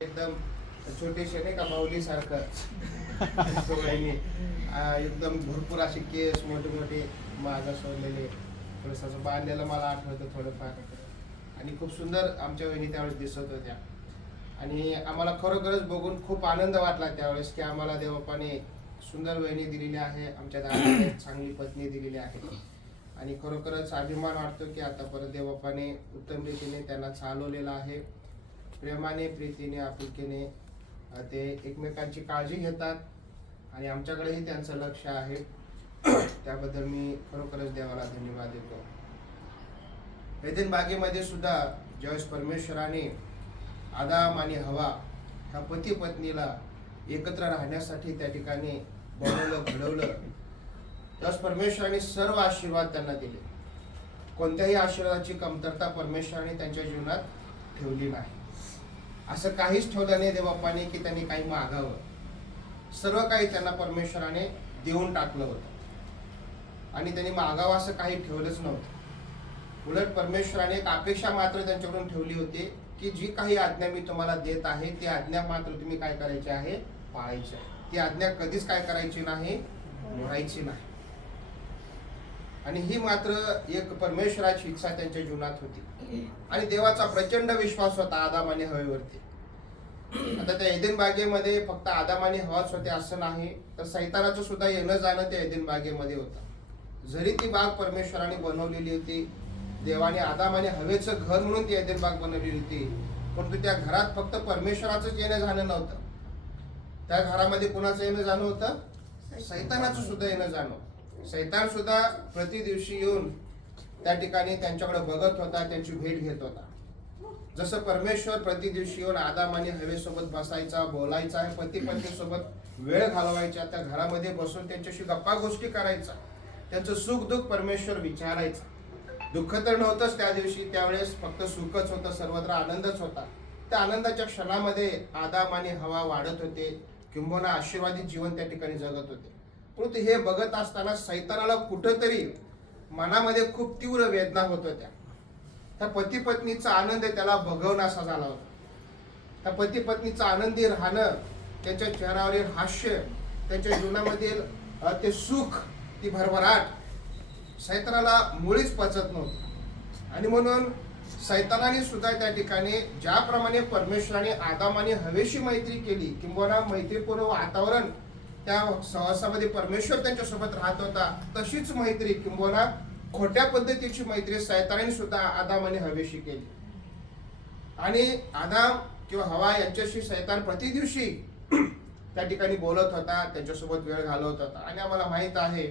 एकदम छोटेसे नाही का माऊली सारखं एकदम भरपूर असे केस मोठे मोठे माझा सोडलेले थोडस असं बांधलेलं मला आठवतं थोडंफार. आणि खूप सुंदर आमच्या वहिनी त्यावेळेस दिसत होत्या आणि आम्हाला खरोखरच बघून खूप आनंद वाटला त्यावेळेस की आम्हाला देवप्पाने सुंदर वहिनी दिलेली आहे, आमच्या दादाने चांगली पत्नी दिलेली आहे. आणि खरोखरच अभिमान वाटतो की आतापर्यंत देवप्पाने उत्तम रीतीने त्यांना चालवलेलं आहे. प्रेमाने, प्रीतीने, आपुलकीने ते एकमेकांची काळजी घेतात आणि आमच्याकडेही त्यांचं लक्ष आहे. त्याबद्दल मी खरोखरच देवाला धन्यवाद देतो. एदेन बागेमध्ये सुद्धा ज्यावेळेस परमेश्वराने आदाम आणि हवा ह्या पती पत्नीला एकत्र राहण्यासाठी त्या ठिकाणी बनवलं, घडवलं, त्यावेळेस परमेश्वराने सर्व आशीर्वाद त्यांना दिले. कोणत्याही आशीर्वादाची कमतरता परमेश्वराने त्यांच्या जीवनात ठेवली नाही. असं काहीच ठेवलं नाही देवबापाने की त्यांनी काही मागावं. सर्व काही त्यांना परमेश्वराने देऊन टाकलं होतं आणि त्यांनी मागावं असं काही ठेवलंच नव्हतं. उलट परमेश्वराने एक अपेक्षा मात्र त्यांच्याकडून ठेवली होती की जी काही आज्ञा मी तुम्हाला देत आहे ती आज्ञा मात्र तुम्ही काय करायची आहे, पाळायची आहे. ती आज्ञा कधीच काय करायची नाही, मोडायची नाही. आणि ही मात्र एक परमेश्वराची इच्छा त्यांच्या जीवनात होती आणि देवाचा प्रचंड विश्वास होता आदाम आणि हवेवरती. आता त्या एदेन बागेमध्ये फक्त आदाम आणि हवाच होते असं नाही, तर सैतानाचं सुद्धा येणं जाणं त्या एदेन बागेमध्ये होतं. जरी ती बाग परमेश्वराने बनवलेली होती, देवाने आदाम आणि हवेचं घर म्हणून ती एदेन बाग बनवलेली होती, परंतु त्या घरात फक्त परमेश्वराचंच येणं जाणं नव्हतं. त्या घरामध्ये कुणाचं येणं जाणं होतं, सैतानाचं सुद्धा येणं जाणं. सैतान सुद्धा प्रति दिवशी येऊन त्या ठिकाणी त्यांच्याकडे बघत होता, त्यांची भेट घेत होता. जसं परमेश्वर प्रति दिवशी येऊन आदाम आणि हवेसोबत बसायचा, बोलायचा, पती पत्नी सोबत वेळ घालवायचा, त्या घरामध्ये बसून त्यांच्याशी गप्पा गोष्टी करायचा, त्यांचं सुख दुःख परमेश्वर विचारायचा. दुःख तर नव्हतंच त्या दिवशी, त्यावेळेस फक्त सुखच होतं, सर्वत्र आनंदच होता. त्या आनंदाच्या क्षणामध्ये आदाम आणि हवा वाढत होते, किंबहुना आशीर्वादित जीवन त्या ठिकाणी जगत होते. परंतु हे बघत असताना सैतानाला कुठंतरी मनामध्ये खूप तीव्र वेदना होत होत्या. त्या पती पत्नीचा आनंद त्याला बघवणासा झाला होता. त्या पती पत्नीचा आनंदी राहणं, त्यांच्या चेहऱ्यावरील हास्य, त्यांच्या जीवनामधील ते सुख, ती भरभराट सैतानाला मुळीच पचत नव्हतं. आणि म्हणून सैतानाने सुद्धा त्या ठिकाणी ज्याप्रमाणे परमेश्वराने आदाम आणि हवेशी मैत्री केली, किंवा मैत्रीपूर्ण वातावरण त्या सहवासामध्ये परमेश्वर त्यांच्यासोबत राहत होता, तशीच मैत्री किंवा खोट्या पद्धतीची मैत्री सैतानाने सुद्धा आदाम आणि हवेशी केली. आणि आदाम किंवा हवा यांच्याशी सैतान प्रति दिवशी त्या ठिकाणी बोलत होता, त्यांच्यासोबत वेळ घालवत होता. आणि आम्हाला माहित आहे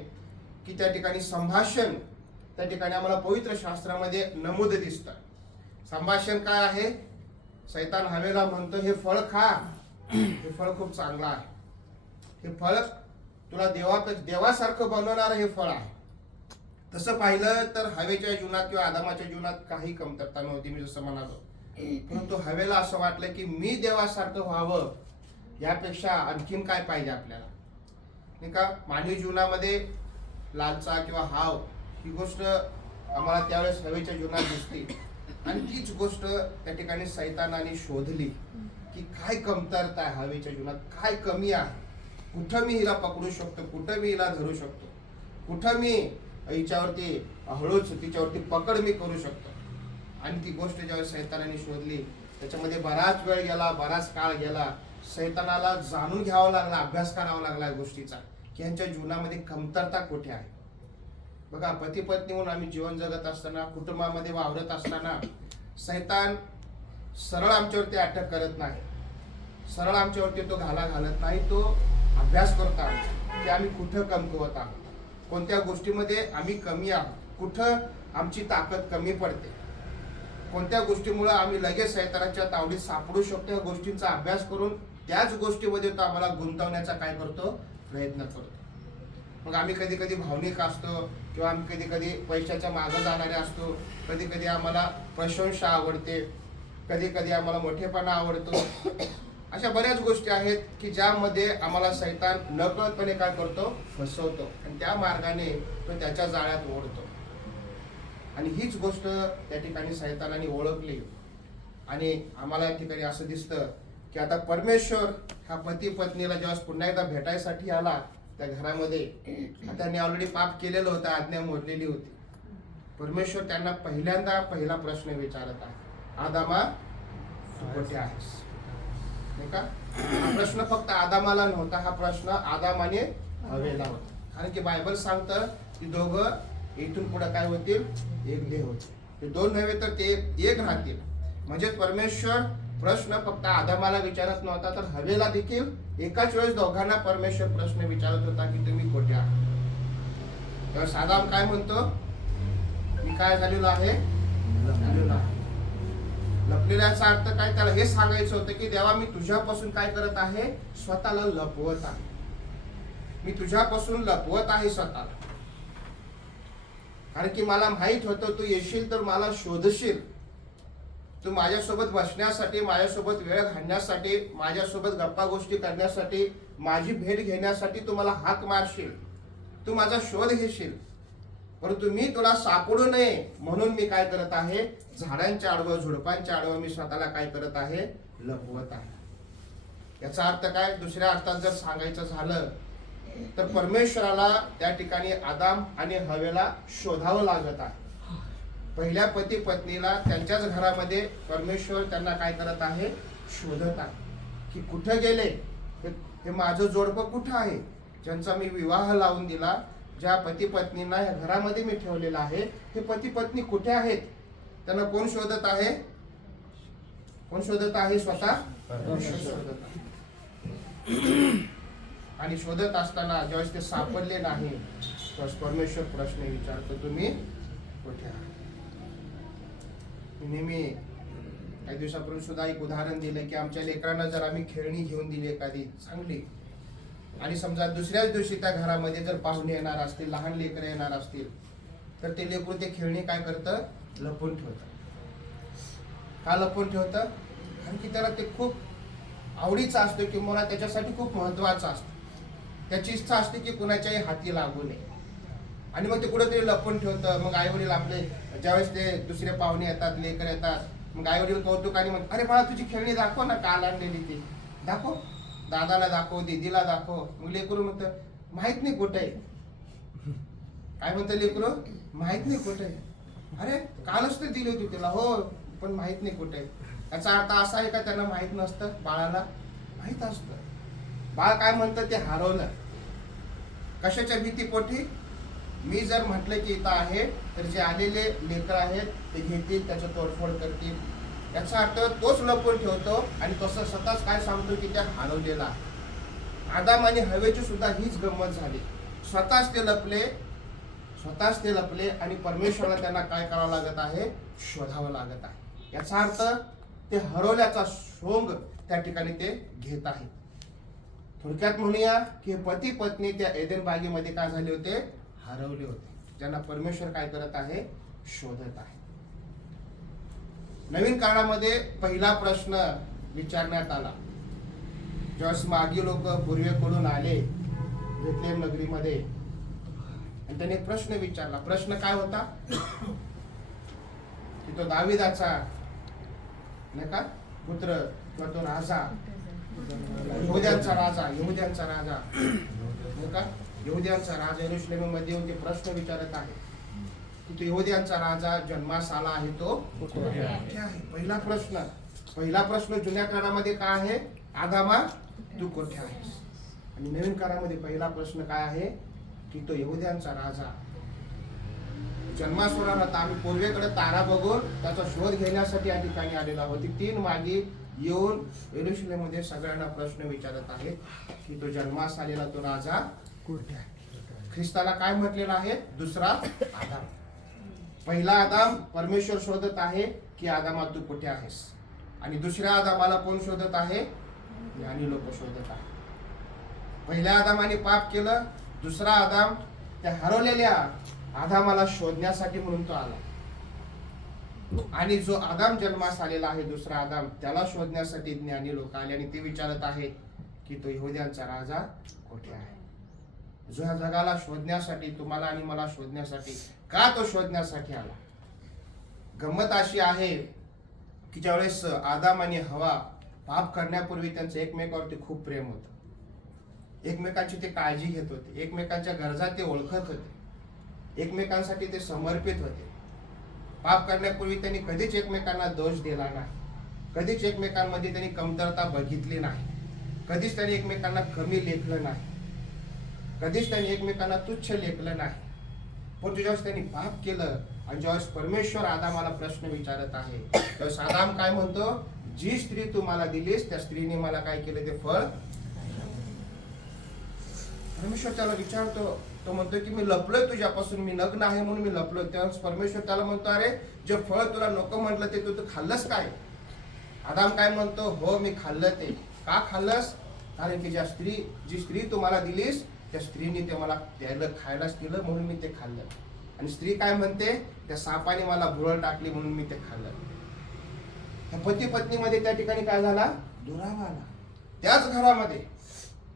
की त्या ठिकाणी संभाषण, त्या ठिकाणी आम्हाला पवित्र शास्त्रामध्ये नमूद दिसतं. संभाषण काय आहे, सैतान हवेला म्हणतो हे फळ खा, हे फळ खूप चांगलं आहे, हे फळ तुला देवासारखं बनवणार हे फळ आहे. तसं पाहिलं तर हवेच्या जीवनात किंवा आदामाच्या जीवनात काही कमतरता नव्हती, मी जसं म्हणालो. परंतु हवेला असं वाटलं की मी देवासारखं व्हावं, यापेक्षा आणखीन काय पाहिजे आपल्याला, नाही का. मानवी जीवनामध्ये लालसा किंवा हाव ही गोष्ट आम्हाला त्यावेळेस हवेच्या जीवनात दिसते. आणि तीच गोष्ट त्या ठिकाणी सैतानाने शोधली की काय कमतरता आहे हवेच्या जीवनात, काय कमी आहे, कुठं मी हिला पकडू शकतो, कुठं मी हिला धरू शकतो, कुठं मी हिच्यावरती हळूच तिच्यावरती पकड मी करू शकतो. आणि ती गोष्ट ज्यावेळेस सैतानाने शोधली, त्याच्यामध्ये बराच वेळ गेला, बराच काळ गेला. सैतानाला जाणून घ्यावा लागला, अभ्यास करावा लागला या गोष्टीचा की यांच्या जीवनामध्ये कमतरता कुठे आहे. बघा, पती पत्नी म्हणून आम्ही जीवन जगत असताना, कुटुंबामध्ये वावरत असताना सैतान सरळ आमच्यावरती अटक करत नाही, सरळ आमच्यावरती तो घाला घालत नाही. तो अभ्यास करत आहोत की आम्ही कुठं कमकुवत आहोत, कोणत्या गोष्टीमध्ये आम्ही कमी आहोत, कुठं आमची ताकद कमी पडते, कोणत्या गोष्टीमुळे आम्ही लगेच सैतानाच्या तावडीत सापडू शकतो. या गोष्टींचा अभ्यास करून त्याच गोष्टीमध्ये तो आम्हाला गुंतवण्याचा काय करतो, प्रयत्न करतो. मग आम्ही कधी कधी भावनिक असतो, किंवा आम्ही कधी कधी पैशाच्या मागं जाणारे असतो, कधी कधी आम्हाला प्रशंसा आवडते, कधी कधी आम्हाला मोठेपणा आवडतो. अशा बऱ्याच गोष्टी आहेत की ज्यामध्ये आम्हाला सैतान नकळतपणे काय करतो, फसवतो आणि त्या मार्गाने तो त्याच्या जाळ्यात ओढतो. आणि हीच गोष्ट त्या ठिकाणी सैतानाने ओळखली. आणि आम्हाला या ठिकाणी असं दिसतं की आता परमेश्वर हा पती पत्नीला जेव्हा पुन्हा एकदा भेटायसाठी आला त्या घरामध्ये, त्यांनी ऑलरेडी पाप केलेलं होतं, आज्ञा मोडलेली होती. परमेश्वर त्यांना पहिला प्रश्न विचारत आहे, आदामा तू कुठे आहेस? नाही का? हा प्रश्न फक्त आदामाला नव्हता, हा प्रश्न आदाम आणि हवेला होता. कारण की बायबल सांगतं की दोघं इथून पुढे काय होतील? एक देह होते. ते दोन नव्हे तर ते एक राहतील. म्हणजे परमेश्वर प्रश्न फक्त आदामाला विचारत नव्हता, तर हवेला देखील एकाच वेळेस दोघांना परमेश्वर प्रश्न विचारत होता की तुम्ही कुठे आहात? तर आदाम काय म्हणतो? मी काय झालेलो आहे? लपलेलो आहे. लपलेल्याचा अर्थ काय? त्याला हे सांगायचं होतं की देवा, मी तुझ्यापासून काय करत आहे? स्वतःला लपवत आहे. मी तुझ्यापासून लपवत आहे स्वतःला. कारण की मला माहित होतं तू येशील तर मला शोधशील. तू माझ्यासोबत बसण्यासाठी, माझ्यासोबत वेळ घालण्यासाठी, माझ्यासोबत गप्पा गोष्टी करण्यासाठी, माझी भेट घेण्यासाठी तू मला हाक मारशील, तू माझा शोध घेशील. परंतु मी तुला सापडू नये म्हणून मी काय करत आहे? झाडांच्या आडवं, झुडपांच्या आडवं मी स्वतःला काय करत आहे? लपवत आहे. याचा अर्थ काय? दुसऱ्या अर्थात जर सांगायचं झालं तर परमेश्वराला त्या ठिकाणी आदाम आणि हवेला शोधावं लागत आहे. पहिल्या पती पत्नीला त्यांच्याच घरामध्ये परमेश्वर त्यांना काय करत आहे? शोधत आहे की कुठे गेले हे माझं जोडपं, कुठं आहे? ज्यांचा मी विवाह लावून दिला, ज्या पती पत्नींना या घरामध्ये मी ठेवलेला आहे, हे पती पत्नी कुठे आहेत? त्यांना कोण शोधत आहे? कोण शोधत आहे? स्वतः परमेश्वर शोधत आहे. आणि शोधत असताना ज्यावेळेस ते सापडले नाही, त्यावेळेस परमेश्वर प्रश्न विचारतो, तुम्ही कुठे आहात? नेहमी काही दिवसापूर्वी सुद्धा एक उदाहरण दिलं की आमच्या लेकरांना जर आम्ही खेळणी घेऊन दिली एखादी चांगली, आणि समजा दुसऱ्याच दिवशी त्या घरामध्ये जर पाहुणे येणार असतील, लहान लेकरं येणार असतील, तर ते लेकरू ते खेळणी काय करतं? लपवून ठेवतं. का लपवून ठेवतं? कारण की त्याला ते खूप आवडीचं असतं किंवा त्याच्यासाठी खूप महत्वाचं असतं. त्याची इच्छा असते की कुणाच्याही हाती लागू नये, आणि मग ते कुठेतरी लपवून ठेवतं. मग आई वडील आपले ज्यावेळेस ते दुसरे पाहुणे येतात, लेकर येतात, मग आई वडील कौतुकाने म्हणतात, अरे बाळा तुझी खेळणी दाखव ना, काल आणलेली ती दाखव, दादाला दाखव, दीदीला दाखव. मग लेकरू म्हणतं माहित नाही कुठे आहे. काय म्हणतं लेकरू? माहित नाही कुठे आहे. अरे कालच तर दिली होती तिला. हो, पण माहित नाही कुठे आहे. याचा अर्थ असा आहे का त्यांना माहित नसतं? बाळाला माहित असतं. बाळ काय म्हणतं? ते हरवलं. कशाच्या भीतीपोटी? मी जर म्हटलं की इथं आहे तर जे आलेले लेकर आहेत ते घेतील, त्याचं तोडफोड करतील. याचा अर्थ तोच लपवून ठेवतो आणि तसं स्वतःच काय सांगतो की त्या हरवलेला आहे. आदाम आणि हवेची सुद्धा हीच गंमत झाली. स्वतःच ते लपले आणि परमेश्वराला त्यांना काय करावं लागत आहे? शोधावं लागत आहे. याचा अर्थ ते हरवल्याचा सोंग त्या ठिकाणी ते घेत आहेत. थोडक्यात म्हणूया की पती पत्नी त्या एदेन बागेमध्ये काय झाले होते? हरवले होते, ज्यांना परमेश्वर काय करत आहे? शोधत आहे. नवीन काळामध्ये पहिला प्रश्न विचारण्यात आला ज्यावेळेस मागी लोक पूर्वेकडून आले बेथलेहेम नगरीमध्ये, आणि त्यांनी प्रश्न विचारला. प्रश्न काय होता? की तो दाविदाचा नाही का पुत्र किंवा तो राजा, यहुद्यांचा राजा नाही का, यहुद्यांचा राजा यरूशलेममध्ये येऊन ते प्रश्न विचारत आहे की तो यहुद्यांचा राजा जन्मास आला आहे तो कुठे आहे? पहिला प्रश्न जुन्या काळामध्ये काय आहे? आदामा तू कुठे आहेस? आणि नवीन काळामध्ये पहिला प्रश्न काय आहे? की तो यहुद्यांचा राजा जन्मास होणार होता. आम्ही पूर्वेकडे तारा बघून त्याचा शोध घेण्यासाठी या ठिकाणी आलेला आहोत. 3 मागे येऊन यरूशलेममध्ये सगळ्यांना प्रश्न विचारत आहेत की तो जन्मास आलेला तो राजा कुठे आहे? ख्रिस्ताला काय म्हटलेलं आहे? दुसरा आदाम. पहिला आदाम परमेश्वर शोधत आहे की आदामा तू कुठे आहेस, आणि दुसऱ्या आदामाला कोण शोधत आहे? ज्ञानी लोक शोधत आहे. पहिल्या आदामाने पाप केलं, दुसरा आदाम त्या हरवलेल्या आदामाला शोधण्यासाठी म्हणून तो आला, आणि जो आदाम जन्मास आलेला आहे दुसरा आदाम, त्याला शोधण्यासाठी ज्ञानी लोक आले आणि ते विचारत आहेत की तो यहुद्यांचा राजा कुठे आहे? जो ह्या जगाला शोधण्यासाठी, तुम्हाला आणि मला शोधण्यासाठी, का तो शोधण्यासाठी आला? गंमत अशी आहे की ज्यावेळेस आदाम आणि हवा पाप करण्यापूर्वी त्यांचं एकमेकावरती खूप प्रेम होतं. एकमेकांची ते काळजी घेत होते, एकमेकांच्या गरजा ते ओळखत होते, एकमेकांसाठी ते समर्पित होते. पाप करण्यापूर्वी त्यांनी कधीच एकमेकांना दोष दिला नाही, कधीच एकमेकांमध्ये त्यांनी कमतरता बघितली नाही, कधीच त्यांनी एकमेकांना कमी लेखलं नाही, कधीच त्यांनी एकमेकांना तुच्छ लेखलं नाही. पण ज्यावेळेस त्यांनी पाप केलं आणि ज्यावेळेस परमेश्वर आदामाला प्रश्न विचारत आहे, त्यावेळेस आदाम काय म्हणतो, जी स्त्री तू मला दिलीस त्या स्त्रीने मला काय केलं ते फळ. परमेश्वर त्याला विचारतो, तो म्हणतो की मी लपलोय तुझ्यापासून, मी नग्न आहे म्हणून मी लपलोय. त्यावेळेस परमेश्वर त्याला म्हणतो, अरे जे फळ तुला नको म्हटलं ते तू खाल्लंस काय? आदाम काय म्हणतो, हो मी खाल्लं. ते का खाल्लंस? कारण की जी स्त्री तू मला दिलीस त्या स्त्रीने ते मला द्यायला खायलाच दिलं म्हणून मी ते खाल्लं. आणि स्त्री काय म्हणते, त्या सापाने मला भुरळ टाकली म्हणून मी ते खाल्लं. पती पत्नीमध्ये त्या ठिकाणी काय झाला, दुरावा आला. त्याच घरामध्ये,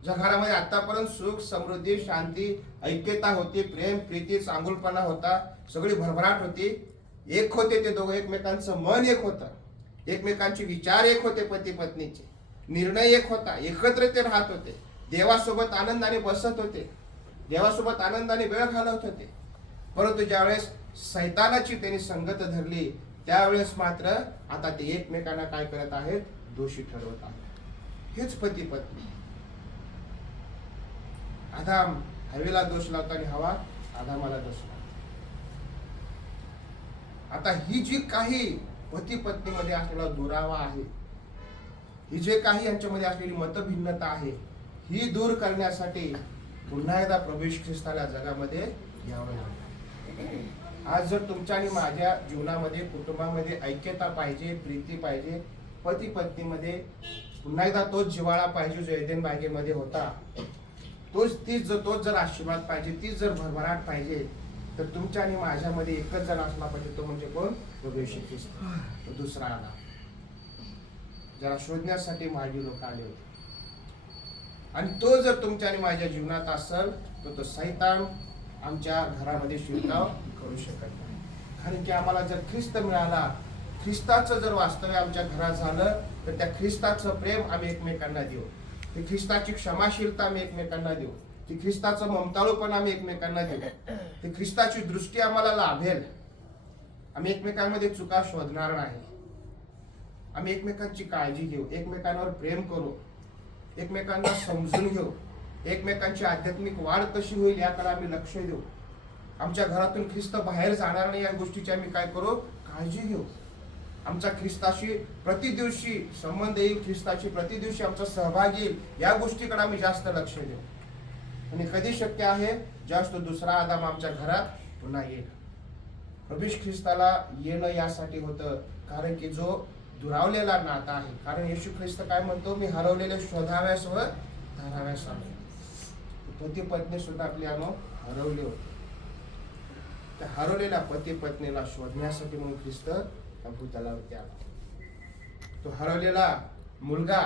ज्या घरामध्ये आतापर्यंत सुख समृद्धी शांती ऐक्यता होती, प्रेम प्रीती चांगुलपणा होता, सगळी भरभराट होती, एक होते ते दोघं, एकमेकांचं मन एक होतं, एकमेकांचे विचार एक होते, पती पत्नीचे निर्णय एक होता, एकत्र ते राहत होते, देवासोबत आनंदाने बसत होते, देवासोबत आनंदाने वेळ घालवत होते. परंतु ज्यावेळेस सैतानाची त्यांनी संगत धरली त्यावेळेस मात्र आता ते एकमेकांना काय करत आहेत, दोषी ठरवत आहेत. हेच पती पत्नी. आदाम हवेला दोष लावतो आणि हवा आदामाला दोष लावतो. आता ही जी काही पती पत्नीमध्ये असलेला दुरावा आहे, ही जे काही यांच्यामध्ये असलेली मतभिन्नता आहे, ही दूर करण्यासाठी पुन्हा एकदा प्रभू येशू ख्रिस्ताला जगामध्ये यावं लागतं. आज जर तुमच्या आणि माझ्या जीवनामध्ये कुटुंबामध्ये ऐक्यता पाहिजे, प्रीती पाहिजे, पती पत्नीमध्ये पुन्हा एकदा तोच जिव्हाळा पाहिजे जो एदेन बागेमध्ये होता, तोच जर आशीर्वाद पाहिजे, तीच जर भरभराट पाहिजे, तर तुमच्या आणि माझ्यामध्ये एकच जण असला पाहिजे. तो म्हणजे कोण? प्रभू येशू ख्रिस्त. तो दुसरा आला, ज्याला शोधण्यासाठी मागे लोक आले होते. आणि तो जर तुमच्या आणि माझ्या जीवनात असेल तर तो सैतान आमच्या घरामध्ये शिरकाव करू शकत नाही. कारण की आम्हाला जर ख्रिस्त मिळाला, ख्रिस्ताचं जर वास्तव्य आमच्या घरात झालं, तर त्या ख्रिस्ताचं प्रेम आम्ही एकमेकांना देऊ, ती ख्रिस्ताची क्षमाशीलता आम्ही एकमेकांना देऊ, ती ख्रिस्ताचं ममताळूपण आम्ही एकमेकांना देऊ, ती ख्रिस्ताची दृष्टी आम्हाला लाभेल. आम्ही एकमेकांमध्ये चुका शोधणार नाही, आम्ही एकमेकांची काळजी घेऊ, एकमेकांवर प्रेम करू, एकमेकांना समजून घेऊ, एकमेकांची आध्यात्मिक वाढ कशी होईल याकडे आम्ही लक्ष देऊ. आमच्या घरातून ख्रिस्त बाहेर जाणार नाही या गोष्टीची आम्ही काय करू, काळजी घेऊ. आमचा ख्रिस्ताशी प्रतिदिवशी संबंध येईल, ख्रिस्ताची प्रतिदिवशी आमचा सहभाग येईल, या गोष्टीकडे आम्ही जास्त लक्ष देऊ. आणि कधी शक्य आहे, जास्त दुसरा आदाम आमच्या घरात पुन्हा येईल. प्रभू ख्रिस्ताला येणं यासाठी होतं कारण की जो दुरावलेला नाता आहे. कारण येशू ख्रिस्त काय म्हणतो, मी हरवलेले शोधाव्यास व धराव्यास आलो. पती पत्नी सुद्धा आपली हरवले होते. त्या हरवलेल्या पती पत्नीला शोधण्यासाठी म्हणून ख्रिस्त भूतलावरती आला. तो हरवलेला मुलगा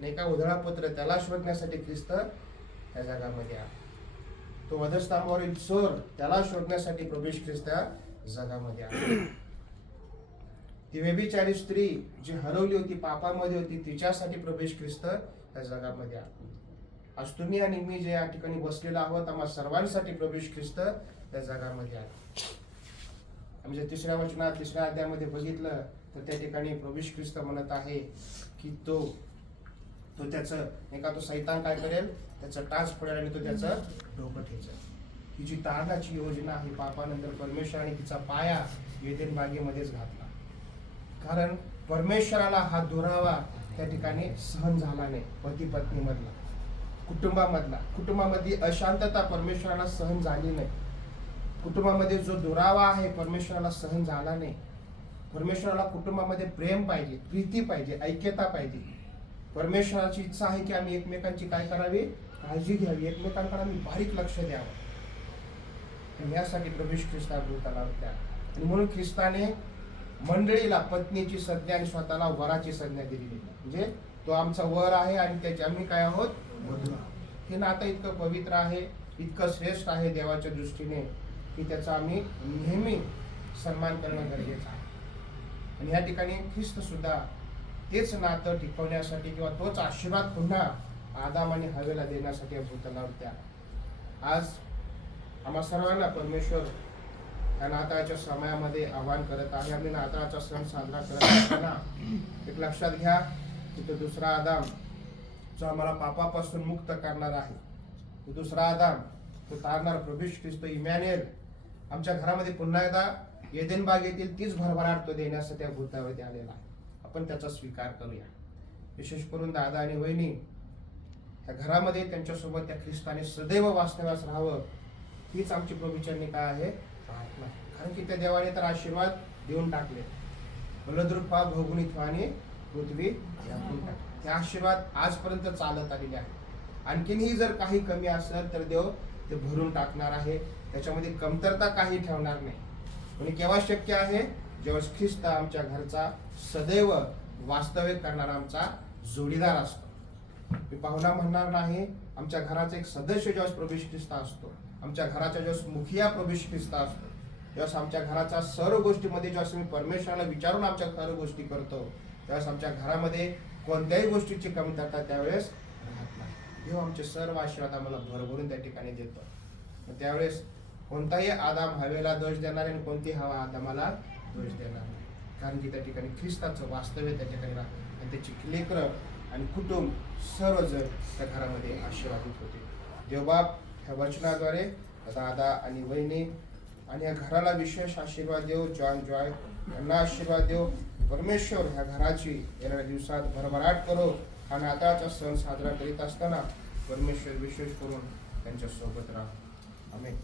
नाही का, उधळापुत्र, त्याला शोधण्यासाठी ख्रिस्त त्या जगामध्ये आला. तो वधस्तंभावरील चोर, त्याला शोधण्यासाठी प्रभू ख्रिस्त जगामध्ये आला. ती व्यभिचारी स्त्री जी हरवली होती, पापामध्ये होती, तिच्यासाठी प्रभू ख्रिस्त त्या जगामध्ये आला. आज तुम्ही आणि मी जे या ठिकाणी बसलेलो आहोत, आम्हा सर्वांसाठी प्रभू ख्रिस्त त्या जगामध्ये आला. आम्ही जर तिसऱ्या वचनात, तिसऱ्या अध्यायामध्ये बघितलं तर त्या ठिकाणी प्रभू ख्रिस्त म्हणत आहे की तो त्याचं एका तो सैतान काय करेल, त्याचं टाच फोडेल आणि तो त्याचं डोकं ठेचेल. ही जी तारणाची योजना आहे, पापानंतर परमेश्वराने तिचा पाया एदेन बागेमध्येच घातला. कारण परमेश्वराला हा दुरावा त्या ठिकाणी सहन झाला नाही. पती पत्नी मधला, कुटुंबामधली अशांतता परमेश्वराला सहन झाली नाही. कुटुंबामध्ये जो दुरावा आहे परमेश्वराला सहन झाला नाही. परमेश्वराला कुटुंबामध्ये प्रेम पाहिजे, प्रीती पाहिजे, ऐक्यता पाहिजे. परमेश्वराची इच्छा आहे की आम्ही एकमेकांची काय करावी, काळजी घ्यावी, एकमेकांकडे आम्ही बारीक लक्ष द्यावं. आणि यासाठी प्रभू ख्रिस्त भूतलावर होत्या. आणि म्हणून ख्रिस्ताने मंडळीला पत्नीची संज्ञा आणि स्वतःला वराची संज्ञा दिलेली. म्हणजे तो आमचा वर आहे आणि त्याचे आम्ही काय आहोत, वधू आहोत. हे नातं इतकं पवित्र आहे, इतकं श्रेष्ठ आहे देवाच्या दृष्टीने की त्याचा आम्ही नेहमी सन्मान करणं गरजेचं आहे. आणि या ठिकाणी ख्रिस्त सुद्धा तेच नातं टिकवण्यासाठी किंवा तोच आशीर्वाद पुन्हा आदाम आणि हवेला देण्यासाठी या भूतलावरती आला. आज आम्हा सर्वांना परमेश्वर या नाताळाच्या समयामध्ये आवाहन करत आहे. आम्ही नाताळाचा सण साजरा करत असताना एक लक्षात घ्या की तो दुसरा आदाम जो आम्हाला पापापासून मुक्त करणार आहे, तो दुसरा आदाम, तो तारणार प्रभू ख्रिस्त इमॅन्युएल आमच्या घरामध्ये पुन्हा एकदा एदेन बागेतील तीच भरभराट तो देण्यासाठी या भूतावरती आलेला आहे. आपण त्याचा स्वीकार करूया. विशेष करून दादा आणि वहिनी त्या घरामध्ये त्यांच्यासोबत त्या ख्रिस्ताने सदैव वास्तव्यास राहावं, हीच आमची प्रभूचरणी काय आहे, प्रार्थना. कारण की त्या देवाने तर आशीर्वाद देऊन टाकले. बलद्रुपा भोगुनित आणि पृथ्वी व्यापून टाकली. ते आशीर्वाद आजपर्यंत चालत आलेले आहे. आणखीनही जर काही कमी असेल तर देव ते भरून टाकणार आहे. त्याच्यामध्ये कमतरता काही ठेवणार नाही. म्हणजे केव्हा शक्य आहे, जेव्हा ख्रिस्त आमच्या घरचा सदैव वास्तव्य करणारा आमचा जोडीदार असतो. मी पाहुणा म्हणणार नाही. आमच्या घराचा एक सदस्य जेव्हा प्रभू ख्रिस्त असतो, आमच्या घराचा जेव्हा मुखिया प्रभू ख्रिस्त असतो, जेव्हा आमच्या घराच्या सर्व गोष्टीमध्ये जेव्हा मी परमेश्वराला विचारून आमच्या सर्व गोष्टी करतो, त्यावेळेस आमच्या घरामध्ये कोणत्याही गोष्टीची कमतरता त्यावेळेस राहत नाही. देव आमचे सर्व आशीर्वाद आम्हाला भरभरून त्या ठिकाणी देतो. त्यावेळेस कोणताही आदाम हवेला दोष देणार आणि कोणती हवा आदामाला दोष देणार नाही. कारण की त्या ठिकाणी ख्रिस्ताचं वास्तव्य त्या ठिकाणी राहतं आणि त्याची लेकरं आणि कुटुंब सर्वजण त्या घरामध्ये आशीर्वादित होते. देवबाप ह्या वचनाद्वारे दादा आणि वहिनी आणि या घराला विशेष आशीर्वाद देव. जॉन जॉय यांना आशीर्वाद देव. परमेश्वर ह्या घराची येणाऱ्या दिवसात भरभराट करो. हा नाताळाचा सण साजरा करीत असताना परमेश्वर विशेष करून त्यांच्या सोबत राहा. आमेन.